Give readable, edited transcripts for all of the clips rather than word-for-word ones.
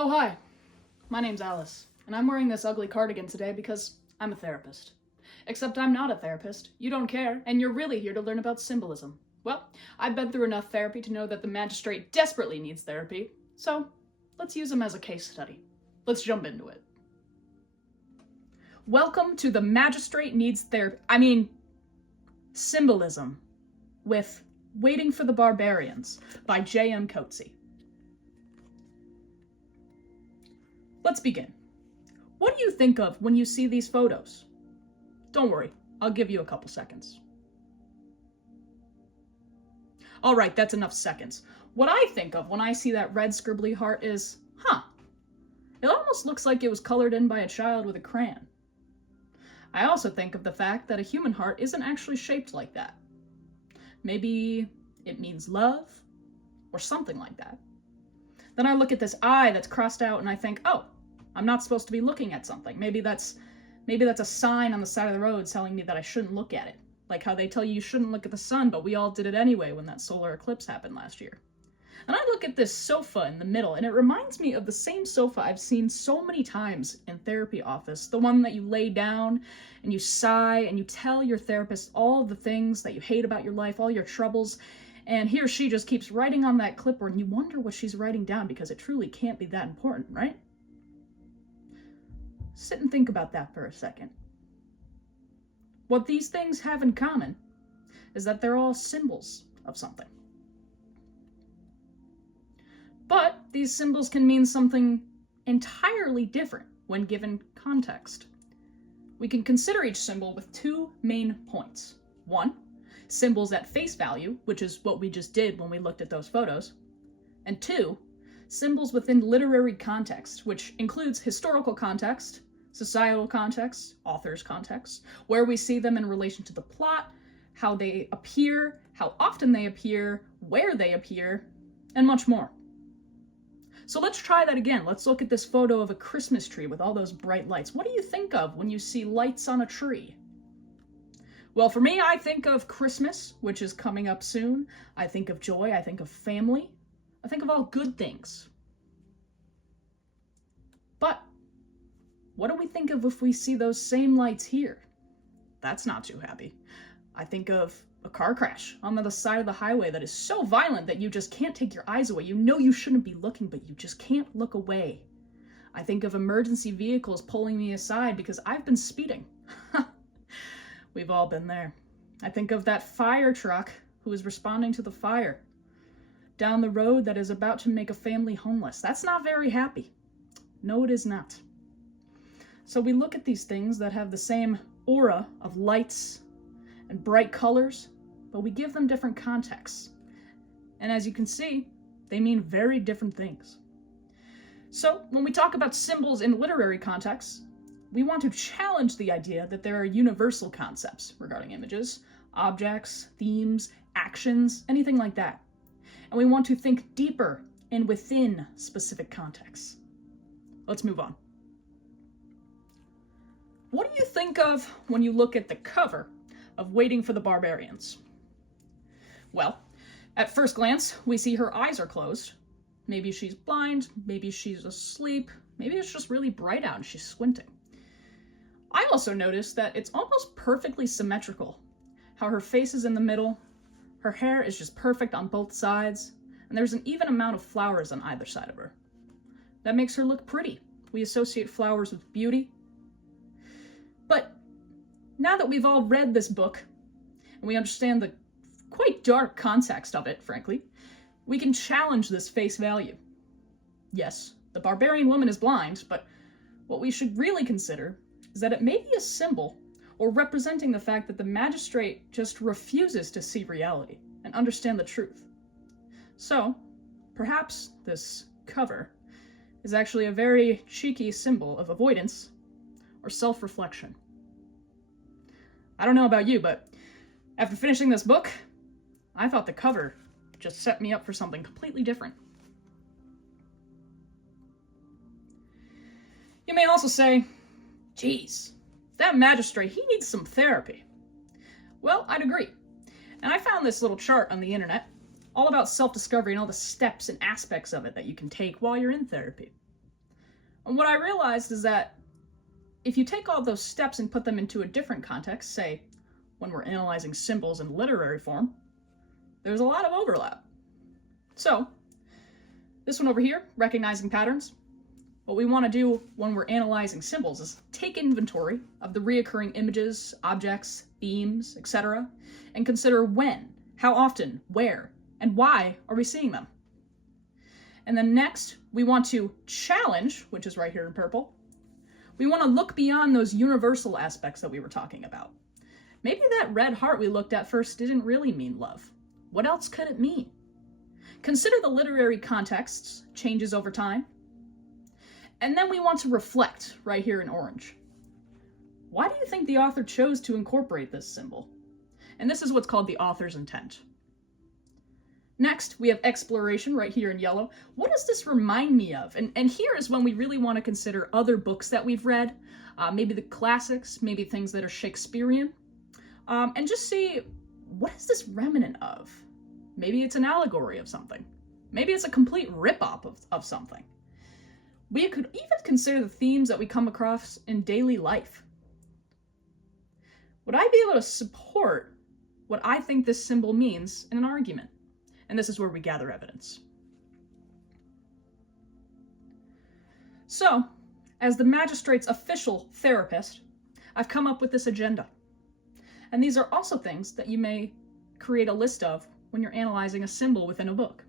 Oh, hi. My name's Alice, and I'm wearing this ugly cardigan today because I'm a therapist. Except I'm not a therapist, you don't care, and you're really here to learn about symbolism. Well, I've been through enough therapy to know that the magistrate desperately needs therapy, so let's use him as a case study. Let's jump into it. Welcome to The Magistrate Needs Symbolism, with Waiting for the Barbarians by J.M. Coetzee. Let's begin. What do you think of when you see these photos? Don't worry, I'll give you a couple seconds. All right, that's enough seconds. What I think of when I see that red scribbly heart is, it almost looks like it was colored in by a child with a crayon. I also think of the fact that a human heart isn't actually shaped like that. Maybe it means love, or something like that. Then I look at this eye that's crossed out and I think, oh, I'm not supposed to be looking at something. Maybe that's a sign on the side of the road telling me that I shouldn't look at it. Like how they tell you shouldn't look at the sun, but we all did it anyway when that solar eclipse happened last year. And I look at this sofa in the middle, and it reminds me of the same sofa I've seen so many times in therapy office. The one that you lay down and you sigh and you tell your therapist all the things that you hate about your life, all your troubles, and he or she just keeps writing on that clipboard, and you wonder what she's writing down because it truly can't be that important, right? Sit and think about that for a second. What these things have in common is that they're all symbols of something. But these symbols can mean something entirely different when given context. We can consider each symbol with two main points. One, symbols at face value, which is what we just did when we looked at those photos. And two, symbols within literary context, which includes historical context, societal context, author's context, where we see them in relation to the plot, how they appear, how often they appear, where they appear, and much more. So let's try that again. Let's look at this photo of a Christmas tree with all those bright lights. What do you think of when you see lights on a tree? Well, for me, I think of Christmas, which is coming up soon. I think of joy. I think of family. I think of all good things. But what do we think of if we see those same lights here? That's not too happy. I think of a car crash on the side of the highway that is so violent that you just can't take your eyes away. You know you shouldn't be looking, but you just can't look away. I think of emergency vehicles pulling me aside because I've been speeding. We've all been there. I think of that fire truck who is responding to the fire down the road that is about to make a family homeless. That's not very happy. No, it is not. So we look at these things that have the same aura of lights and bright colors, but we give them different contexts. And as you can see, they mean very different things. So when we talk about symbols in literary contexts, we want to challenge the idea that there are universal concepts regarding images, objects, themes, actions, anything like that. And we want to think deeper and within specific contexts. Let's move on. What do you think of when you look at the cover of Waiting for the Barbarians? Well, at first glance, we see her eyes are closed. Maybe she's blind, maybe she's asleep, maybe it's just really bright out and she's squinting. I also noticed that it's almost perfectly symmetrical, how her face is in the middle, her hair is just perfect on both sides, and there's an even amount of flowers on either side of her. That makes her look pretty. We associate flowers with beauty. But now that we've all read this book, and we understand the quite dark context of it, frankly, we can challenge this face value. Yes, the barbarian woman is blind, but what we should really consider is that it may be a symbol or representing the fact that the magistrate just refuses to see reality and understand the truth. So, perhaps this cover is actually a very cheeky symbol of avoidance or self-reflection. I don't know about you, but after finishing this book, I thought the cover just set me up for something completely different. You may also say, geez, that magistrate, he needs some therapy. Well, I'd agree. And I found this little chart on the internet all about self-discovery and all the steps and aspects of it that you can take while you're in therapy. And what I realized is that if you take all those steps and put them into a different context, say when we're analyzing symbols in literary form, there's a lot of overlap. So, this one over here, recognizing patterns. What we want to do when we're analyzing symbols is take inventory of the reoccurring images, objects, themes, etc., and consider when, how often, where, and why are we seeing them. And then next, we want to challenge, which is right here in purple. We want to look beyond those universal aspects that we were talking about. Maybe that red heart we looked at first didn't really mean love. What else could it mean? Consider the literary contexts, changes over time. And then we want to reflect, right here in orange. Why do you think the author chose to incorporate this symbol? And this is what's called the author's intent. Next, we have exploration, right here in yellow. What does this remind me of? And here is when we really want to consider other books that we've read, maybe the classics, maybe things that are Shakespearean, and just see, what is this remnant of? Maybe it's an allegory of something. Maybe it's a complete rip-off of something. We could even consider the themes that we come across in daily life. Would I be able to support what I think this symbol means in an argument? And this is where we gather evidence. So, as the magistrate's official therapist, I've come up with this agenda. And these are also things that you may create a list of when you're analyzing a symbol within a book.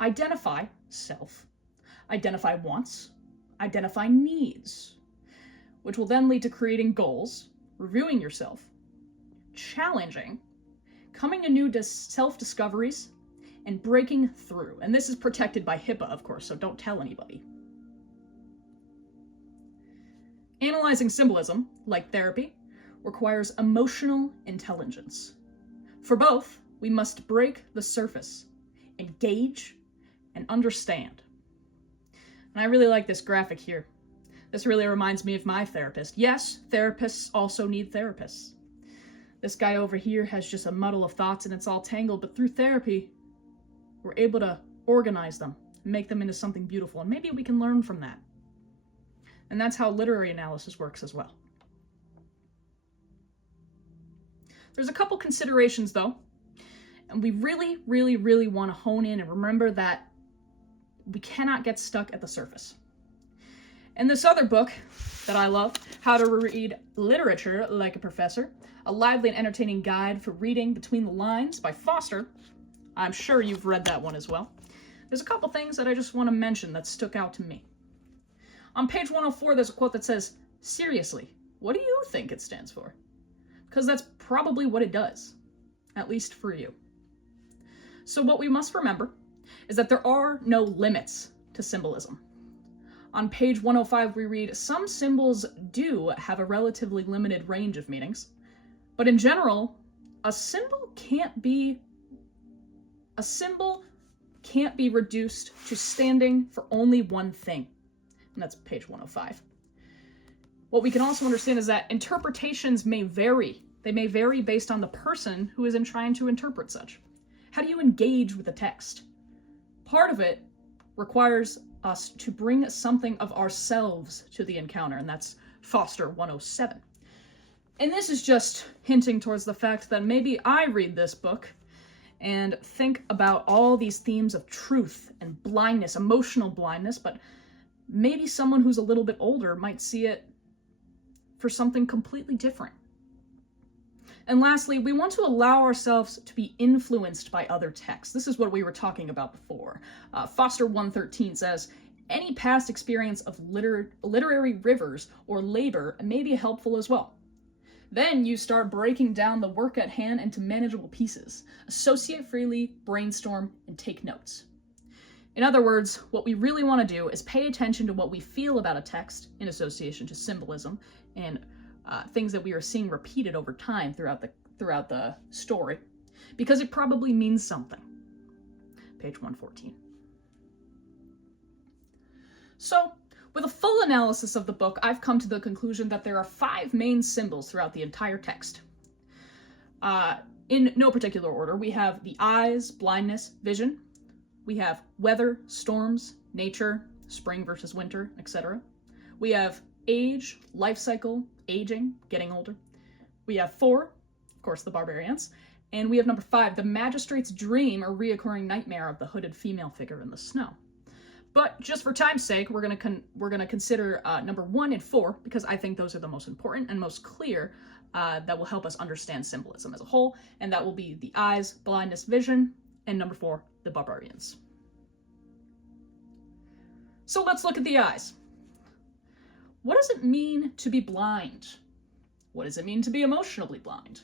Identify self. Identify wants, identify needs, which will then lead to creating goals, reviewing yourself, challenging, coming to new self-discoveries, and breaking through. And this is protected by HIPAA, of course, so don't tell anybody. Analyzing symbolism, like therapy, requires emotional intelligence. For both, we must break the surface, engage, and understand. And I really like this graphic here. This really reminds me of my therapist. Yes, therapists also need therapists. This guy over here has just a muddle of thoughts and it's all tangled, but through therapy, we're able to organize them, make them into something beautiful, and maybe we can learn from that. And that's how literary analysis works as well. There's a couple considerations though, and we really, really, really want to hone in and remember that we cannot get stuck at the surface. In this other book that I love, How to Read Literature Like a Professor, a lively and entertaining guide for reading between the lines by Foster, I'm sure you've read that one as well. There's a couple things that I just want to mention that stuck out to me. On page 104, there's a quote that says, "Seriously, what do you think it stands for?" Because that's probably what it does, at least for you. So what we must remember is that there are no limits to symbolism. On page 105, we read, "Some symbols do have a relatively limited range of meanings, but in general, a symbol can't be reduced to standing for only one thing." And that's page 105. What we can also understand is that interpretations may vary. They may vary based on the person who is trying to interpret such. How do you engage with the text? Part of it requires us to bring something of ourselves to the encounter, and that's Foster 107. And this is just hinting towards the fact that maybe I read this book and think about all these themes of truth and blindness, emotional blindness, but maybe someone who's a little bit older might see it for something completely different. And lastly, we want to allow ourselves to be influenced by other texts. This is what we were talking about before. Foster 113 says, "Any past experience of literary rivers or labor may be helpful as well. Then you start breaking down the work at hand into manageable pieces. Associate freely, brainstorm, and take notes." In other words, what we really want to do is pay attention to what we feel about a text in association to symbolism and things that we are seeing repeated over time throughout the story, because it probably means something. Page 114. So, with a full analysis of the book, I've come to the conclusion that there are 5 main symbols throughout the entire text. In no particular order, we have the eyes, blindness, vision. We have weather, storms, nature, spring versus winter, etc. We have age, life cycle, aging, getting older. We have 4, of course, the barbarians. And we have number 5, the magistrate's dream or reoccurring nightmare of the hooded female figure in the snow. But just for time's sake, we're gonna consider number 1 and 4, because I think those are the most important and most clear that will help us understand symbolism as a whole, and that will be the eyes, blindness, vision, and number 4, the barbarians. So let's look at the eyes. What does it mean to be blind? What does it mean to be emotionally blind?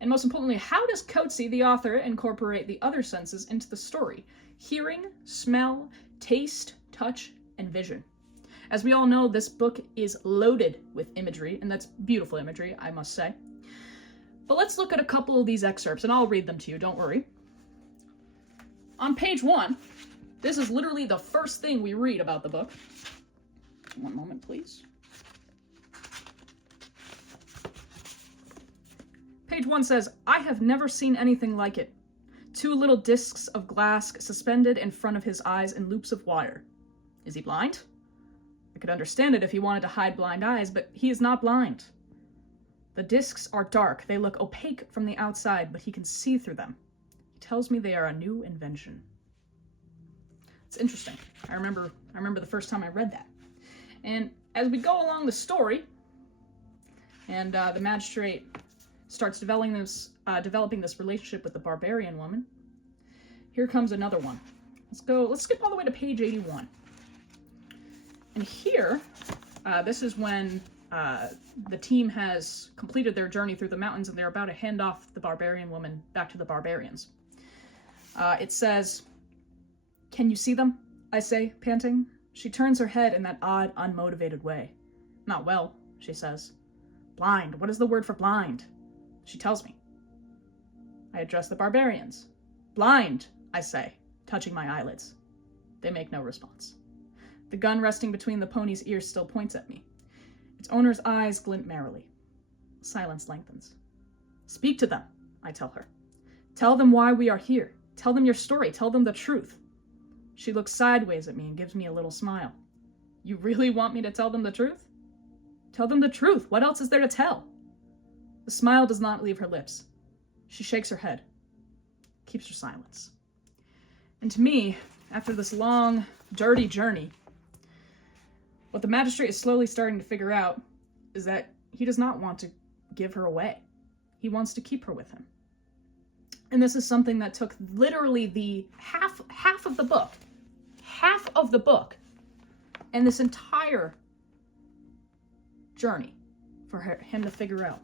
And most importantly, how does Coetzee, the author, incorporate the other senses into the story? Hearing, smell, taste, touch, and vision. As we all know, this book is loaded with imagery, and that's beautiful imagery, I must say. But let's look at a couple of these excerpts, and I'll read them to you, don't worry. On page 1, this is literally the first thing we read about the book. One moment, please. Page 1 says, "I have never seen anything like it. 2 little discs of glass suspended in front of his eyes in loops of water. Is he blind? I could understand it if he wanted to hide blind eyes, but he is not blind. The discs are dark. They look opaque from the outside, but he can see through them. He tells me they are a new invention." It's interesting. I remember the first time I read that. And as we go along the story, and the magistrate starts developing this relationship with the barbarian woman, here comes another one. Let's skip all the way to page 81. And here, this is when the team has completed their journey through the mountains and they're about to hand off the barbarian woman back to the barbarians. It says, "Can you see them?" I say, panting. She turns her head in that odd, unmotivated way. "Not well," she says. "Blind. What is the word for blind?" She tells me. I address the barbarians. "Blind," I say, touching my eyelids. They make no response. The gun resting between the pony's ears still points at me. Its owner's eyes glint merrily. Silence lengthens. "Speak to them," I tell her. "Tell them why we are here. Tell them your story. Tell them the truth." She looks sideways at me and gives me a little smile. "You really want me to tell them the truth?" "Tell them the truth. What else is there to tell?" The smile does not leave her lips. She shakes her head, keeps her silence. And to me, after this long, dirty journey, what the magistrate is slowly starting to figure out is that he does not want to give her away. He wants to keep her with him. And this is something that took literally the half of the book, and this entire journey for him to figure out.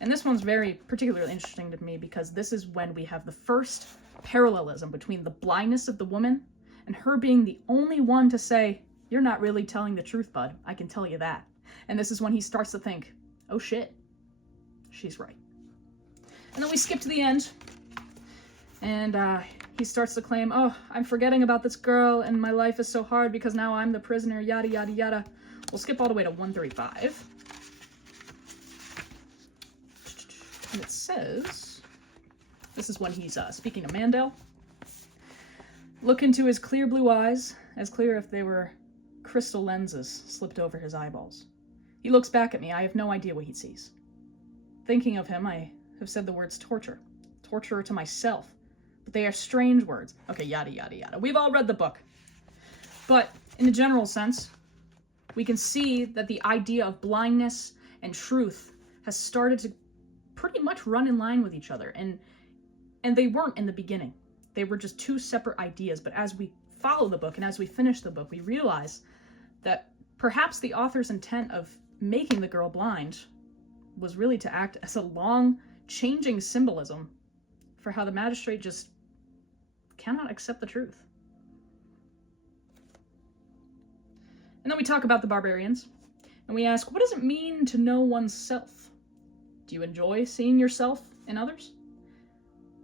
And this one's very particularly interesting to me because this is when we have the first parallelism between the blindness of the woman and her being the only one to say, "You're not really telling the truth, bud. I can tell you that." And this is when he starts to think, "Oh shit, she's right." And then we skip to the end, and he starts to claim, "Oh, I'm forgetting about this girl, and my life is so hard because now I'm the prisoner, yada, yada, yada." We'll skip all the way to 135. And it says, this is when he's speaking to Mandel. "Look into his clear blue eyes, as clear if they were crystal lenses slipped over his eyeballs. He looks back at me. I have no idea what he sees. Thinking of him, I have said the words torture to myself, but they are strange words." Okay, yada, yada, yada. We've all read the book. But in a general sense, we can see that the idea of blindness and truth has started to pretty much run in line with each other. And they weren't in the beginning. They were just 2 separate ideas. But as we follow the book and as we finish the book, we realize that perhaps the author's intent of making the girl blind was really to act as a long, changing symbolism for how the magistrate just cannot accept the truth. And then we talk about the barbarians, and we ask, what does it mean to know oneself? Do you enjoy seeing yourself in others?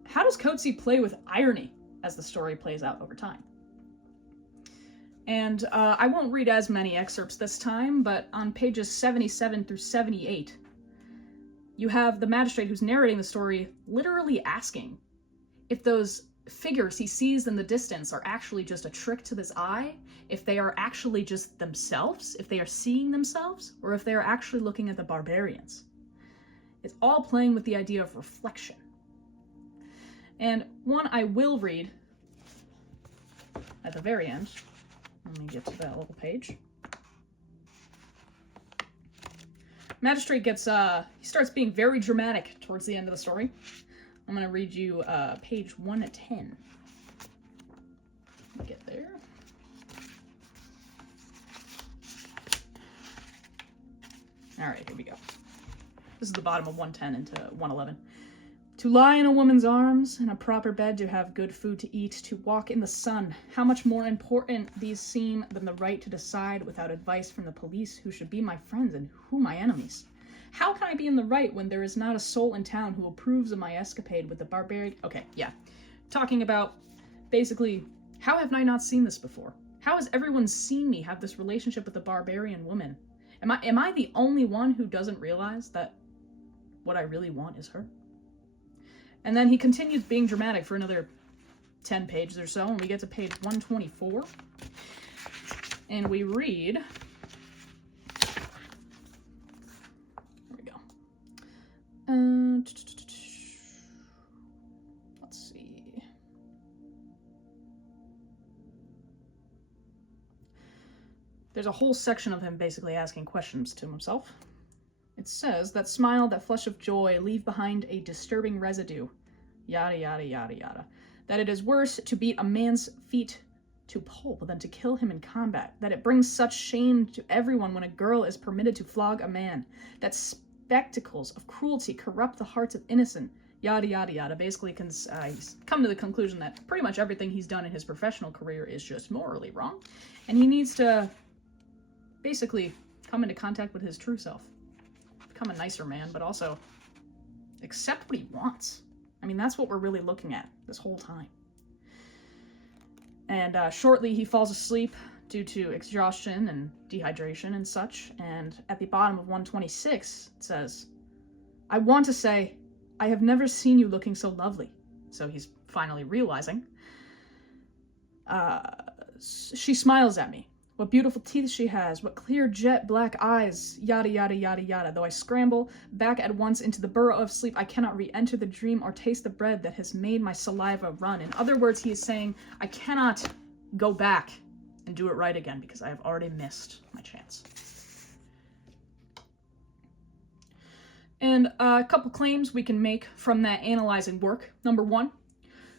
How does Coetzee play with irony as the story plays out over time? And I won't read as many excerpts this time, but on pages 77 through 78, you have the magistrate who's narrating the story literally asking if those figures he sees in the distance are actually just a trick to this eye, if they are actually just themselves, if they are seeing themselves, or if they are actually looking at the barbarians. It's all playing with the idea of reflection. And one I will read at the very end. Let me get to that little page. Magistrate gets, he starts being very dramatic towards the end of the story. I'm going to read you page 110. Let me get there. All right, here we go. This is the bottom of 110 into 111. To lie in a woman's arms, in a proper bed, to have good food to eat, to walk in the sun. How much more important these seem than the right to decide without advice from the police who should be my friends and who my enemies. How can I be in the right when there is not a soul in town who approves of my escapade with the barbarian? Okay, yeah. Talking about, basically, how have I not seen this before? How has everyone seen me have this relationship with the barbarian woman? Am I the only one who doesn't realize that what I really want is her? And then he continues being dramatic for another 10 pages or so, and we get to page 124. And we read... There we go. Let's see. There's a whole section of him basically asking questions to himself. It says, that smile, that flush of joy, leave behind a disturbing residue. Yada, yada, yada, yada. That it is worse to beat a man's feet to pulp than to kill him in combat. That it brings such shame to everyone when a girl is permitted to flog a man. That spectacles of cruelty corrupt the hearts of innocent. Yada, yada, yada. Basically, he's come to the conclusion that pretty much everything he's done in his professional career is just morally wrong. And he needs to basically come into contact with his true self. Become a nicer man, but also accept what he wants. I mean, that's what we're really looking at this whole time. And shortly he falls asleep due to exhaustion and dehydration and such. And at the bottom of 126, it says, I want to say, I have never seen you looking so lovely. So he's finally realizing. She smiles at me. What beautiful teeth she has, what clear jet black eyes, yada yada yada yada. Though I scramble back at once into the burrow of sleep, I cannot re-enter the dream or taste the bread that has made my saliva run. In other words, he is saying, I cannot go back and do it right again because I have already missed my chance. And a couple claims we can make from that analyzing work. Number one,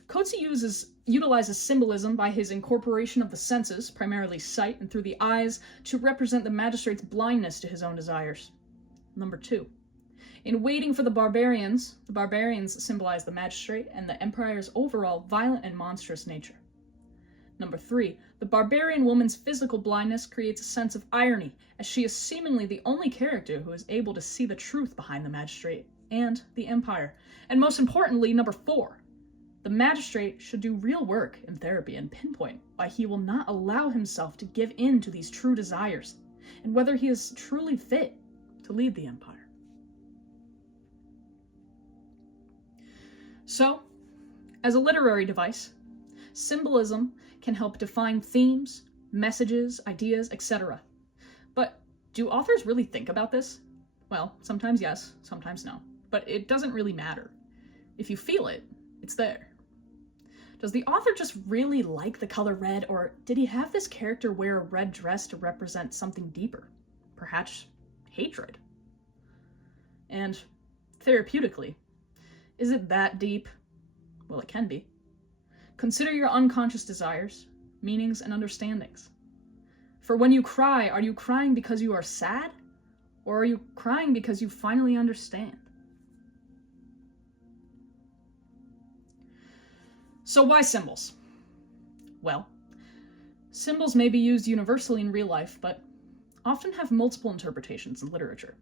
Coetzee utilizes symbolism by his incorporation of the senses, primarily sight and through the eyes, to represent the magistrate's blindness to his own desires. Number two, in waiting for the barbarians symbolize the magistrate and the empire's overall violent and monstrous nature. Number three, the barbarian woman's physical blindness creates a sense of irony, as she is seemingly the only character who is able to see the truth behind the magistrate and the empire. And most importantly, number four, the magistrate should do real work in therapy and pinpoint why he will not allow himself to give in to these true desires, and whether he is truly fit to lead the empire. So, as a literary device, symbolism can help define themes, messages, ideas, etc. But do authors really think about this? Well, sometimes yes, sometimes no. But it doesn't really matter. If you feel it, it's there. Does the author just really like the color red, or did he have this character wear a red dress to represent something deeper? Perhaps hatred? And therapeutically, is it that deep? Well, it can be. Consider your unconscious desires, meanings, and understandings. For when you cry, are you crying because you are sad? Or are you crying because you finally understand? So why symbols? Well, symbols may be used universally in real life, but often have multiple interpretations in literature.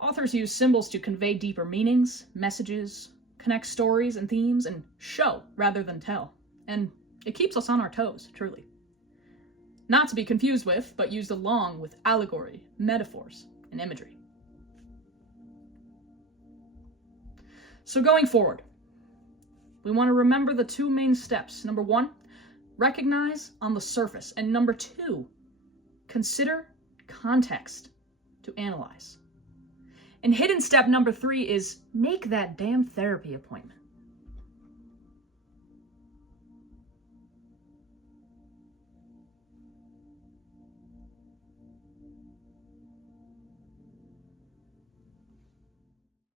Authors use symbols to convey deeper meanings, messages, connect stories and themes, and show rather than tell. And it keeps us on our toes, truly. Not to be confused with, but used along with allegory, metaphors, and imagery. So going forward, We want to remember the two main steps. Number one, recognize on the surface. And number two, consider context to analyze. And hidden step number three is make that damn therapy appointment.